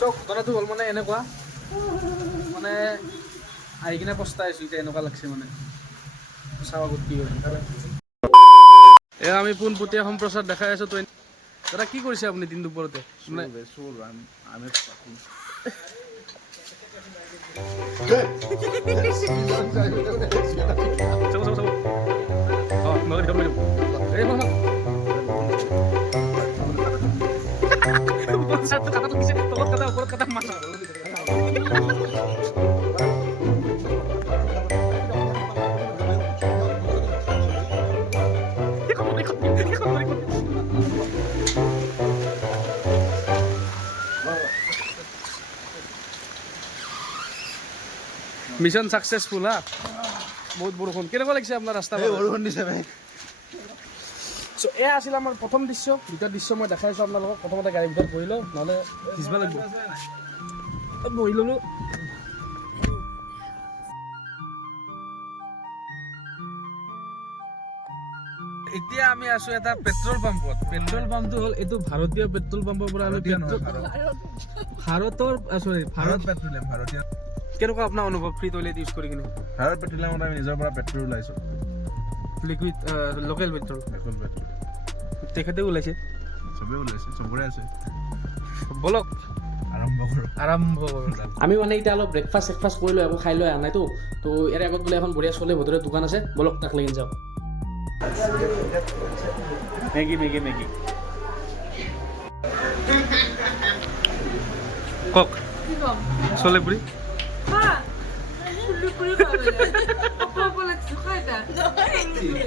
চক ঘটনাটো হ'ল মানে এনেকুৱা মানে আহি কিনে পস্তাই আছোঁ এতিয়া এনেকুৱা লাগছে মানে চাবা ক'ত কি হয় এয়া আমি পোনপটীয়া সম্প্ৰচাৰ দেখাই আছোঁ তো দাদা কি কৰিছে আপুনি দিন দুপৰতে মানে মিছন সাকসেসফুল হা বহুত বৰষুণ কেনেকুৱা লাগিছে আপোনাৰ ৰাস্তা বৰষুণ দিছে ভাই চ' এয়া আছিল আমাৰ প্ৰথম দৃশ্য দ্বিতীয় দৃশ্য মই দেখাইছোঁ আপোনালোকক প্ৰথমতে গাড়ীৰ ভিতৰত বহি লওঁ নহ'লে ভিজিব লাগিব বহি ল'লোঁ এতিয়া আমি আছোঁ এটা পেট্ৰল পাম্পত পেট্ৰল পাম্পটো হ'ল এইটো ভাৰতীয় পেট্ৰল পাম্পৰ পৰা আমি ভাৰতৰ ভাৰত পেট্ৰলিয়াম ভাৰতীয় কেনেকুৱা আপোনাৰ অনুভৱ ফ্ৰী টয়লেট ইউজ কৰি কিনে ভাৰত পেট্ৰলিয়ামত আমি নিজৰ পৰা পেট্ৰল ওলাইছোঁ লিকুইড লোকেল পেট্ৰল তেখেতে ওলাইছে চবেই ওলাইছে চবৰে আছে বলক আৰম্ভ কৰোঁ আমি মানে এতিয়া অলপ ব্ৰেকফাষ্ট কৰি লৈ একো খাই লৈ অহা নাইতো তো ইয়াৰ আগত বোলে এখন বঢ়িয়া চলে ভদৰে দোকান আছে বলক তাক লাগি যাওঁ মেগী কক চলে পুৰি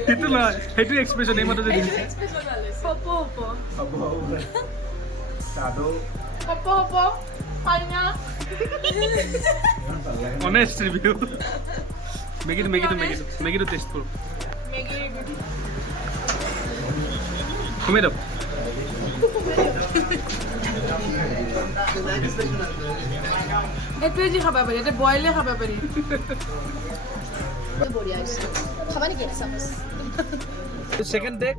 সেইটো নহয় সেইটো এক্সপ্ৰেছন এই মাত্ৰ যদি অনেষ্ট ৰিভিউ মেগীটো টেষ্ট কৰোঁ কমাই দিয়ক এইটোৱে যি খাব পাৰি এতিয়া বইলে খাব পাৰি সেকেন্ড ডে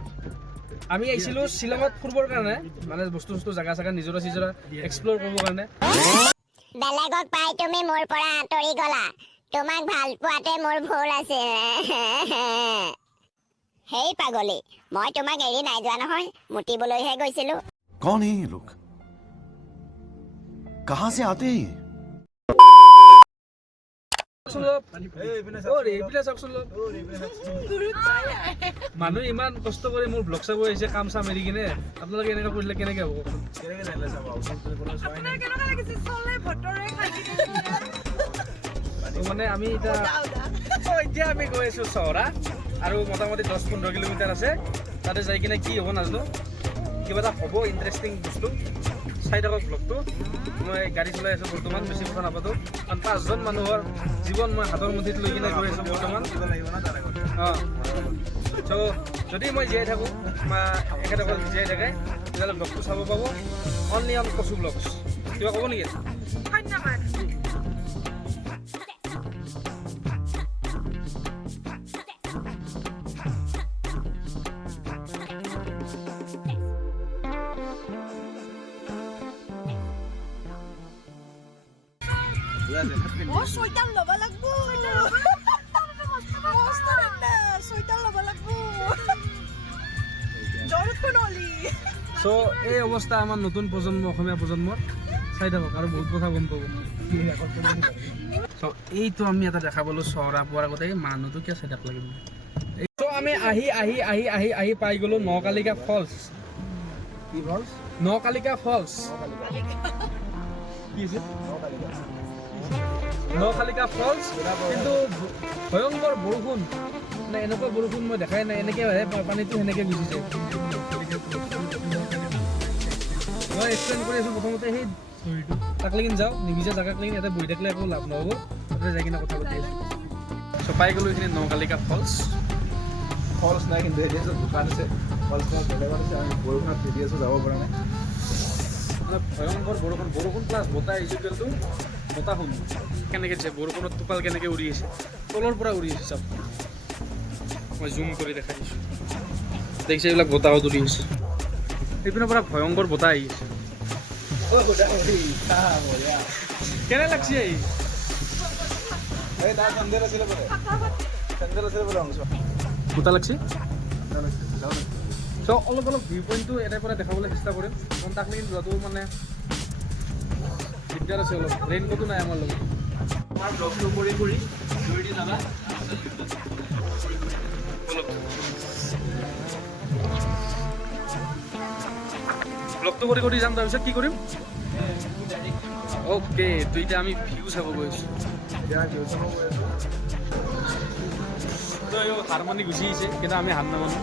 আমি আহিছিলোঁ শ্বিলঙত ফুৰিবৰ কাৰণে মানে বস্তু জাগা নিজৰা চিজৰা এক্সপ্ল'ৰ কৰিবৰ কাৰণে বেলেগক পাই তুমি মোৰ পৰা আঁতৰি গলা তোমাক ভাল পোৱাতে মোৰ ভুল আছে হেই পাগলী মই তোমাক এৰি নাই যোৱা নহয় মুতিবলৈহে গৈছিলোঁ कौन है ये लोग कहां से आते हैं মানুহ ইমান কষ্ট কৰি মোৰ ব্লগ চাব আহিছে কাম চাম এৰি কিনে আপোনালোকে এনেকুৱা কৰিলে কেনেকে হ'ব মানে আমি এতিয়া আমি গৈ আছো চহৰা আৰু মোটামুটি 10-15 কিলোমিটাৰ আছে তাতে যাই কিনে কি হ'ব নাজানো কিবা এটা হ'ব ইণ্টাৰেষ্টিং বস্তু চাই থাকক ব্লগটো মই গাড়ী চলাই আছোঁ বৰ্তমান বেছি কথা নাপাতো কাৰণ 5জন মানুহৰ জীৱন মই হাতৰ মুঠিত লৈ কিনে গৈ আছোঁ বৰ্তমান অঁ চ' যদি মই জীয়াই থাকোঁ বা এখেতসকল জীয়াই থাকে তেতিয়াহ'লে ব্লগটো চাব পাব অনলি অন কচু ব্লগছ কিবা ক'ব নেকি ধন্যবাদ চুইটাৰ ল'ব লাগিব চুইটাৰ ল'ব লাগিব চ' এই অৱস্থা আমাৰ নতুন প্ৰজন্ম অসমীয়া প্ৰজন্মৰ চাই থাকক আৰু বহুত কথা গম পাব চ' এইটো আমি এটা দেখা পালোঁ চহৰা পোৱাৰ আগতে এই মানুহটো কিয় চাই থাক লাগিব চ' আমি আহি পাই গ'লোঁ নকালিকা ফলছ নকালিকা ফলছ কি হৈছে নকালিকা ফলছ কিন্তু ভয়ংকৰ বৰষুণ মানে এনেকুৱা বৰষুণ মই দেখাই নাই এনেকৈ পানীটো সেনেকৈ গুচিছে মই এক্সপ্লেইন কৰি আছোঁ প্ৰথমতে সেই ষ্টৰিটো তাক লেকিন যাওঁ নিবিজা জেগাক লেকিন ইয়াতে বহি থাকিলে একো লাভ নহ'ব তাতে যাই কিনে কথা পাতি আছোঁ চ' পাই গ'লোঁ এইখিনি নকালিকা ফলছ নাই কিন্তু এতিয়া দোকান আছে ফলছ বেলেগত আছে আমি বৰষুণত ভিজি আছোঁ যাব পৰা নাই মানে ভয়ংকৰ বৰষুণ প্লাছ বতাহ আহিছোঁ কিন্তু বতাহ শুন কেনেকৈ দিছে বৰষুণত টোপাল কেনেকৈ উৰি আছে তলৰ পৰা উৰি আছে চব মই জুম কৰি দেখাই দিছোঁ দেখিছে এইবিলাক বতাহত উৰি আছে এইপিনৰ পৰা ভয়ংকৰ বতাহ আহি আছে অ' গোদামৰি বঢ়িয়া কেনে লাগছে এই এই তাৰ চেণ্ডেল আছিলে বোলে অংশ দুটা লাগছে চ' অলপ ভিউ পইণ্টটো এটাৰ পৰা দেখাবলৈ চেষ্টা কৰিম কাৰণ তাক কিন্তু যোৱাটো মানে দিগদাৰ আছে অলপ ৰেইনকোটো নাই আমাৰ লগত আমাৰ ব্লগটো কৰি দুইটি যাবা ব্লগটো কৰি যাম তাৰপিছত কি কৰিম অ'কে তো এতিয়া আমি ভিউ চাব গৈছোঁ তো হাৰ মানি গুচি আহিছে কিন্তু আমি হাৰ নামানো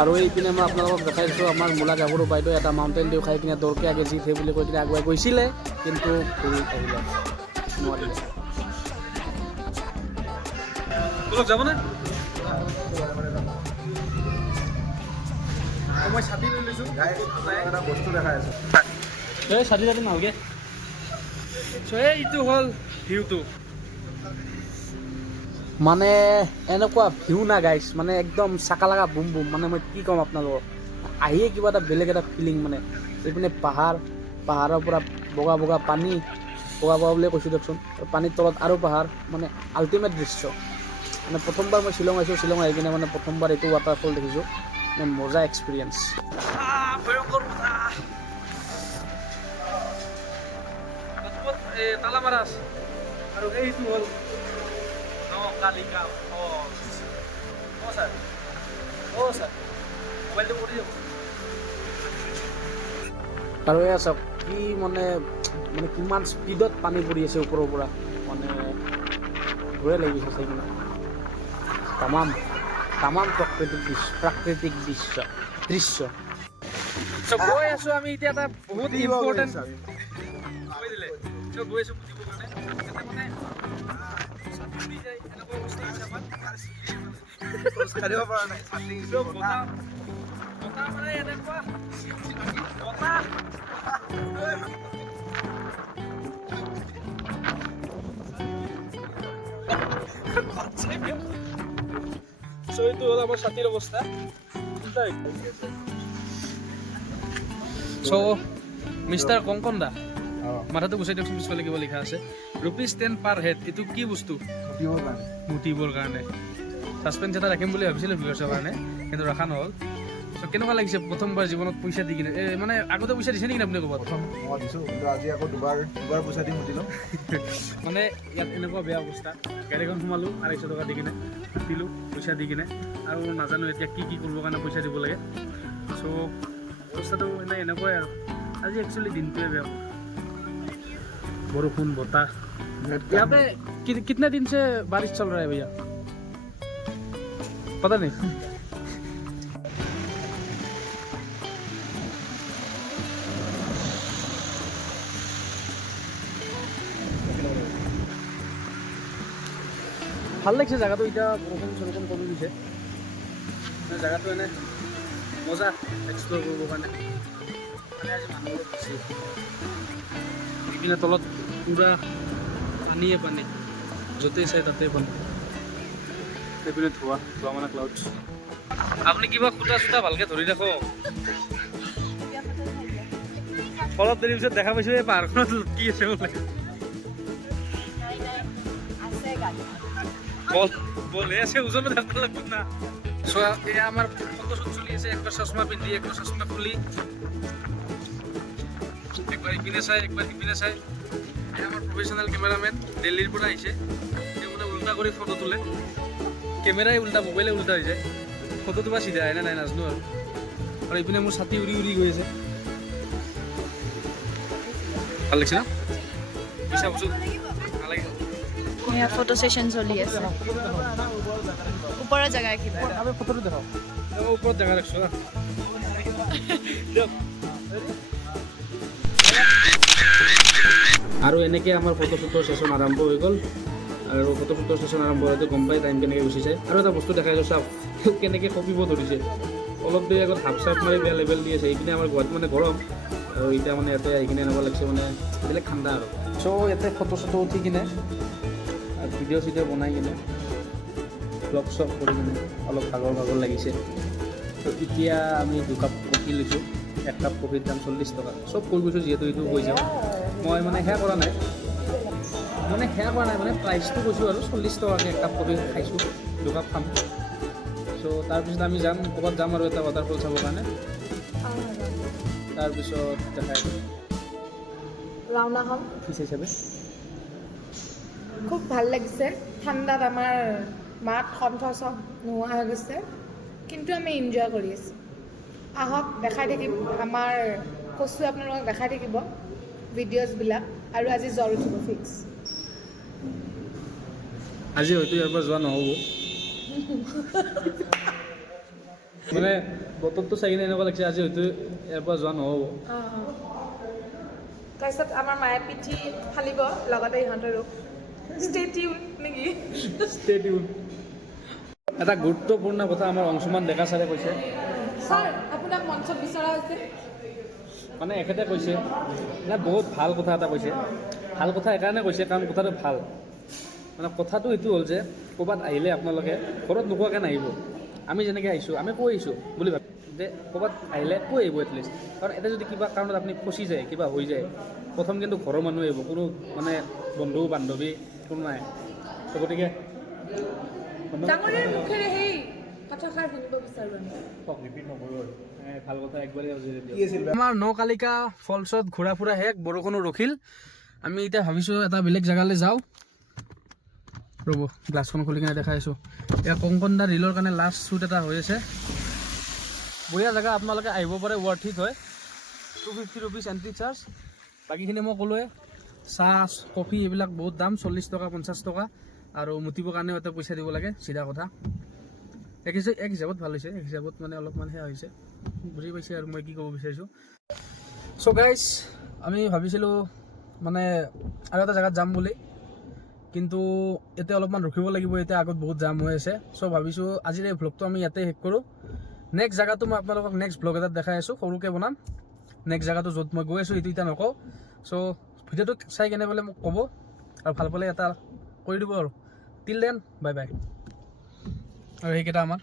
আৰু এইপিনে মই আপোনালোকক দেখাইছোঁ আমাৰ মূলা গাভৰু বাইদেউ এটা মাউণ্টেইন ডিউ খাই কিনে দৌৰকে আগে জিত সেই বুলি কৈ কিনে আগুৱাই গৈছিলে কিন্তু ঘূৰি আহিলে নোৱাৰিলে তোলক যাবনে মই ছাতি লৈ লৈছোঁ এটা বস্তু দেখাই আছো এই ছাতি নালগে চ' এইটো হ'ল ভিউটো মানে এনেকুৱা ভিউ না গাইছ মানে একদম চাকা লাগা বুম বুম মানে মই কি ক'ম আপোনালোকক আহিয়ে কিবা এটা বেলেগ এটা ফিলিং মানে এইপিনে পাহাৰৰ পৰা বগা বগা পানী বগা বুলিয়ে কৈছোঁ দিয়কচোন পানীৰ তলত আৰু পাহাৰ মানে আল্টিমেট দৃশ্য মানে প্ৰথমবাৰ মই শ্বিলং আহিছোঁ শ্বিলং আহি কিনে মানে প্ৰথমবাৰ এইটো ৱাটাৰফল দেখিছোঁ মানে মজা এক্সপিৰিয়েঞ্চ তালামাৰাছ আৰু এইটো হ'ল কালিকা ছাৰ মোবাইলটো কৰি যাব আৰু এয়া চাওক কি মানে কিমান স্পীডত পানী পৰি আছে ওপৰৰ পৰা মানে ভয়ে লাগিছে চাই কিনে তামাম প্ৰাকৃতিক দৃশ্য গৈ আছোঁ আমি এতিয়া এটা বহুত ইম্পৰ্টেণ্ট কৈ দিলে গৈ আছোঁ বুজিবৰ কাৰণে খাৰিব পৰা নাই এইটো হ'ল আমাৰ ছাতিৰ অৱস্থা চ' মিষ্টাৰ কংকন দা মাথাটো গুচাই দিয়কচোন পিছফালে কিবা লিখা আছে ₹10 পাৰ হেড এইটো কি বস্তু মুতিবৰ কাৰণে ছাছপেঞ্চ এটা ৰাখিম বুলি ভাবিছিলোঁ ভিউৱাৰ্ছৰ কাৰণে কিন্তু ৰখা নহ'ল চ' কেনেকুৱা লাগিছে প্ৰথমবাৰ জীৱনত পইচা দি কিনে মানে আগতে পইচা দিছে নেকি আপুনি ক'ৰবাত প্ৰথম মই দিছোঁ কিন্তু আজি আকৌ দুবাৰ পইচা দি মুতিলোঁ মানে ইয়াত এনেকুৱা বেয়া অৱস্থা গাড়ীখন সোমালোঁ 250 টকা দি কিনে দিলোঁ পইচা দি কিনে আৰু নাজানো এতিয়া কি কৰিবৰ কাৰণে পইচা দিব লাগে চ' অৱস্থাটো এনেকুৱাই আৰু আজি একচুৱেলি দিনটোৱে বেয়া बरखून बता यहाँ पे कितने दिन से बारिश चल रहा है भैया पता नहीं ভাল লাগছে জায়গাটো এতিয়া বৰষুণ চৰষুণ কমি গৈছে জায়গাটো এনে মজা এক্সপ্ল'ৰ কৰিবৰ কাৰণে মানে আজি মানুহবোৰ বেছি ইপিনে তলত পুৰা পানীয়ে পানী য'তেই চাই তাতেই পানী সেইপিনে ধোৱা মানে ক্লাউডছ আপুনি কিবা খুটা চুটা ভালকৈ ধৰি ৰাখক অলপ দেৰি পিছত দেখা পাইছোঁ এই পাহাৰখনত লুটি আছে বোলে বলে আছে ওজনো থাকিব লাগিব না চোৱা এয়া আমাৰ ফটোশ্বুট চলি আছে একবাৰ চশমা পিন্ধি একবাৰ চশমা খুলি একবাৰ ইপিনে চাই একবাৰ সিপিনে চাই আমাৰ প্ৰফেশ্যনেল কেমেৰামেন দিল্লীৰ পৰা আহিছে তেওঁ মানে উল্টা কৰি ফটো তোলে কেমেৰাই উল্টা মোবাইলে উল্টা হৈ যায় ফটোটো বা চিধা আহে নাই নাজানো আৰু ইপিনে মোৰ ছাতি উৰি উৰি গৈ আছে ভাল লাগিছে ন পইচা বস্তু নালাগে यहाँ फोटो सेशन चली আছে ওপৰৰ জায়গা কিবা আমি ফটোটো দেখাও ওপৰত জায়গা ৰাখছো আৰু এনেকৈ আমাৰ ফটোশ্বুটৰ ছেশ্যন আৰম্ভ হৈ গ'ল আৰু ফটোশ্বুটৰ ছেশ্যন আৰম্ভ হওঁতে গম পাই টাইম কেনেকৈ গুচি যায় আৰু এটা বস্তু দেখাই চাওক কেনেকৈ কঁপিব ধৰিছে অলপ দেৰি আগত হাফ চাৰ্ট মাৰি বেয়া লেভেল দি আছে এইপিনে আমাৰ গুৱাহাটীত মানে গৰম আৰু এতিয়া মানে ইয়াতে আহি কিনে এনেকুৱা লাগিছে মানে বেলেগ ঠাণ্ডা আৰু চ' ইয়াতে ফটো চটো উঠি কিনে ভিডিঅ' চিডিঅ' বনাই কিনে ব্লগ চগ কৰি কিনে অলপ ভাগৰ লাগিছে তো এতিয়া আমি 2 কাপ কি লৈছোঁ, 1 কাপ কফিৰ দাম 40 টকা। চব কৈ গৈছোঁ যিহেতু এইটো হৈ যাওঁ, মই মানে সেয়া কৰা নাই, মানে প্ৰাইচটো কৈছোঁ আৰু 40 টকাকৈ 1 কাপ কফি খাইছোঁ, 2 কাপ খাম। চ' তাৰপিছত আমি যাম ক'ৰবাত যাম আৰু এটা ৱাটাৰফল চাবৰ কাৰণে। তাৰপিছত দেখাই ৰাওনা হ'ম। ফিচ হিচাপে খুব ভাল লাগিছে, ঠাণ্ডাত আমাৰ মাত কণ্ঠ চব নোহোৱা হৈ গৈছে, কিন্তু আমি এনজয় কৰি আছোঁ। আহক দেখাই থাকিম, আমাৰ কচু আপোনালোকক দেখাই থাকিব ভিডিঅ'জবিলাক, আৰু আজি জ্বৰ উঠিব ফিক্স। আজি হয়তো ইয়াৰ পৰা যোৱা নহ'ব। মানে বতৰটো চাই কিনে এনেকুৱা লাগিছে আজি হয়তো ইয়াৰ পৰা যোৱা নহ'ব। তাৰপিছত আমাৰ মায়ে পিঠি ফালিব, লগতে ইহঁতৰো ষ্টে টিউন নেকি? Stay tune. এটা গুৰুত্বপূৰ্ণ কথা আমাৰ অংশুমান ডেকা ছাৰে কৈছে, ছাৰ আপোনাক মঞ্চত বিচৰা হৈছে। মানে এখেতে কৈছে মানে বহুত ভাল কথা এটা কৈছে। ভাল কথা এইকাৰণে কৈছে কাৰণ কথাটো ভাল, মানে কথাটো এইটো হ'ল যে ক'ৰবাত আহিলে আপোনালোকে ঘৰত নোকোৱাকৈ নাহিব। আমি যেনেকৈ আহিছোঁ, আমি কৈ আহিছোঁ বুলি ভাবোঁ যে ক'ৰবাত আহিলে কৈ আহিব এটলিষ্ট, কাৰণ এতিয়া যদি কিবা কাৰণত আপুনি ফচি যায়, কিবা হৈ যায়, প্ৰথম কিন্তু ঘৰৰ মানুহ আহিব, কোনো মানে বন্ধু বান্ধৱী কোনো নাই। তো গতিকে ডাঙৰীয়াৰ মুখেৰে সেই কথাষাৰ শুনিব বিচাৰোঁ আমি। ভাল কথা একবাৰেই কি আছিল আমাৰ নকালিকা ফলছত ঘূৰা ফুৰা শেষ, বৰষুণো ৰখিল। আমি এতিয়া ভাবিছোঁ এটা বেলেগ জেগালৈ যাওঁ। ৰ'ব গ্লাছখন খুলি কিনে দেখাই আছোঁ। এয়া কংকনদা ৰিলৰ কাৰণে লাষ্ট শ্বুট এটা হৈ আছে। বঢ়িয়া জেগা, আপোনালোকে আহিব পাৰে, ৱৰ্থ ইট হয়। 250 ৰুপিজ এণ্ট্ৰি চাৰ্জ। বাকীখিনি মই ক'লোৱে, চাহ কফি এইবিলাক বহুত দাম, 40 টকা 50 টকা, আৰু মুতিবৰ কাৰণেও এটা পইচা দিব লাগে, চিধা কথা। এক হিচাপত ভাল হৈছে, এক হিচাপত মানে অলপমান সেয়া হৈছে, বুজি পাইছে আৰু মই কি ক'ব বিচাৰিছোঁ। চ' গাইজ, আমি ভাবিছিলোঁ মানে আৰু এটা জেগাত যাম বুলি, কিন্তু এতিয়া অলপমান ৰখিব লাগিব, এতিয়া আগত বহুত জাম হৈ আছে। চ' ভাবিছোঁ আজিৰ এই ভ্লগটো আমি ইয়াতে শেষ কৰোঁ। নেক্সট জেগাটো মই আপোনালোকক নেক্সট ভ্লগ এটাত দেখাই আছোঁ, সৰুকৈ বনাম। নেক্সট জেগাটো য'ত মই গৈ আছোঁ সেইটো এতিয়া নকওঁ। চ' ভিডিঅ'টো চাই কেনে পালে মোক ক'ব, আৰু ভাল পালে এটা কৰি দিব আৰু। Till then bye bye. আৰু সেইকেইটা আমাৰ